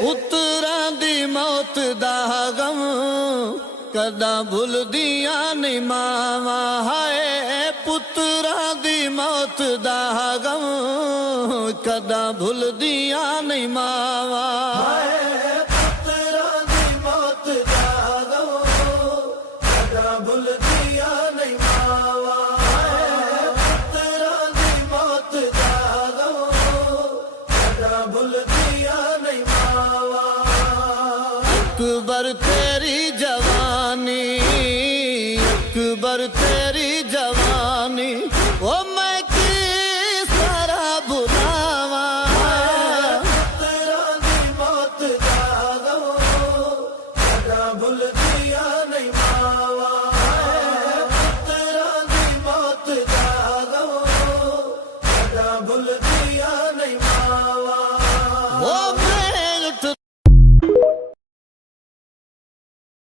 पुत्रां दी मौत दा गम कदा भुलदियां नहीं मावां हाय पुत्रां दी मौत दा गम कदा भुलदियां नहीं मावां अकबर तेरी जवानी अकबर तेरी जवानी